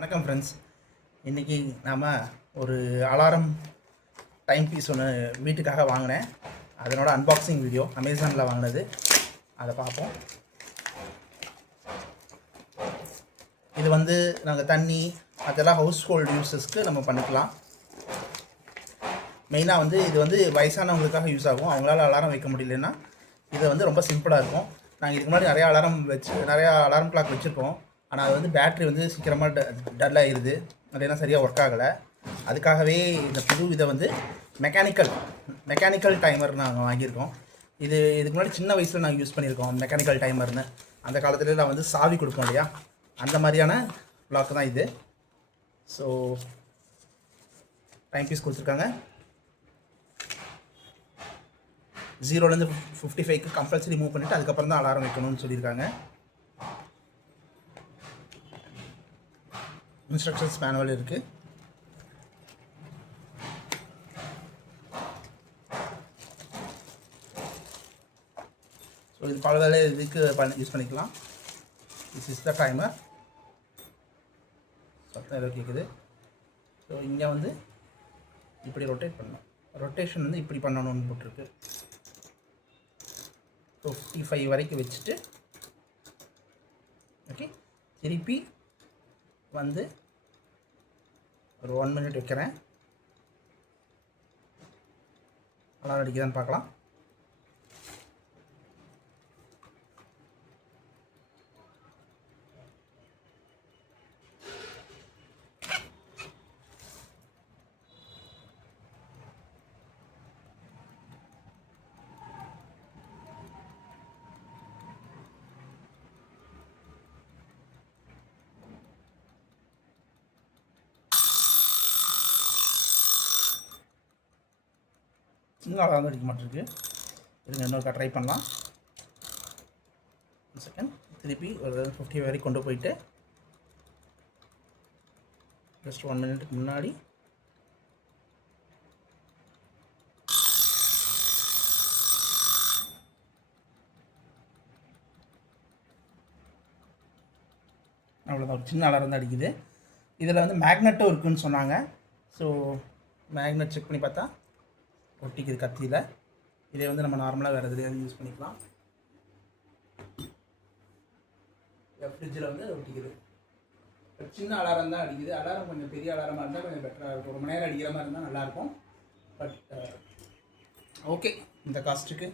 வணக்கம் ஃப்ரெண்ட்ஸ். இன்றைக்கி நாம் ஒரு அலாரம் டைம் பீஸ் ஒன்று வீட்டுக்காக வாங்கினேன். அதனோட அன்பாக்சிங் வீடியோ அமேசானில் வாங்கினது, அதை பார்ப்போம். இது நாங்கள் தண்ணி அதெல்லாம் ஹவுஸ் ஹோல்டு யூஸஸ்க்கு நம்ம பண்ணிக்கலாம். மெயினாக இது வயசானவங்களுக்காக யூஸ் ஆகும். அவங்களால அலாரம் வைக்க முடியலன்னா இது ரொம்ப சிம்பிளாக இருக்கும். நாங்கள் இதுக்கு முன்னாடி நிறையா அலாரம் கிளாக் வச்சுருக்கோம். ஆனால் அது பேட்ரி சீக்கிரமாக டல் ஆகிடுது. அது என்ன சரியாக ஒர்க் ஆகலை. அதுக்காகவே இந்த புது இதை மெக்கானிக்கல் டைமர் நாங்கள் வாங்கியிருக்கோம். இதுக்கு முன்னாடி சின்ன வயசில் நாங்கள் யூஸ் பண்ணியிருக்கோம் மெக்கானிக்கல் டைமர்னு. அந்த காலத்தில் நான் சாவி கொடுப்போம் இல்லையா, அந்த மாதிரியான பிளாக் தான் இது. ஸோ டைம் பீஸ் கொடுத்துருக்காங்க. 0லேருந்து 55க்கு கம்பல்சரி மூவ் பண்ணிவிட்டு அதுக்கப்புறம் தான் அலாரம் வைக்கணும்னு சொல்லியிருக்காங்க. இன்ஸ்ட்ரக்ஷன்ஸ் மேனுவல் இருக்குது. ஸோ இது பல வேலை இதுக்கு யூஸ் பண்ணிக்கலாம். This is the timer. சத்தம் ஏதோ கேட்குது. ஸோ இங்கே இப்படி ரொட்டேட் பண்ணணும். ரொட்டேஷன் இப்படி பண்ணணும்னு போட்டிருக்கு. 55 வரைக்கும் வச்சுட்டு ஓகே, திருப்பி ஒரு 1 மினிட் வைக்கிறேன். அலாரம் அடிக்குதான்னு பார்க்கலாம். சின்ன அலாரம் அடிக்க மாட்டிருக்கு. இதுங்க இன்னொருக்கா ட்ரை பண்ணலாம். செகண்ட் திருப்பி ஒரு 50 வரைக்கும் கொண்டு போயிட்டு ஜஸ்ட் 1 மினிட்டுக்கு முன்னாடி அவ்வளோதான். ஒரு சின்ன அலாரம் தான் அடிக்குது. இதில் மேக்னெட்டும் இருக்குதுன்னு சொன்னாங்க. ஸோ மேக்னெட் செக் பண்ணி பார்த்தா ஒட்டிக்குது கத்தியில். இதே நம்ம நார்மலாக வேறு எதுலையாவது யூஸ் பண்ணிக்கலாம். ஃப்ரிட்ஜில் ஒட்டிக்குது. சின்ன அலாரம் தான் அடிக்குது. அலாரம் கொஞ்சம் பெரிய அலாரமாக இருந்தால் கொஞ்சம் பெட்டராக இருக்கும். ரொம்ப நேரம் அடிக்கிற மாதிரி இருந்தால் நல்லாயிருக்கும். பட் ஓகே, இந்த காஸ்ட்டுக்கு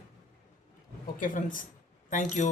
ஓகே ஃப்ரெண்ட்ஸ். தேங்க்யூ.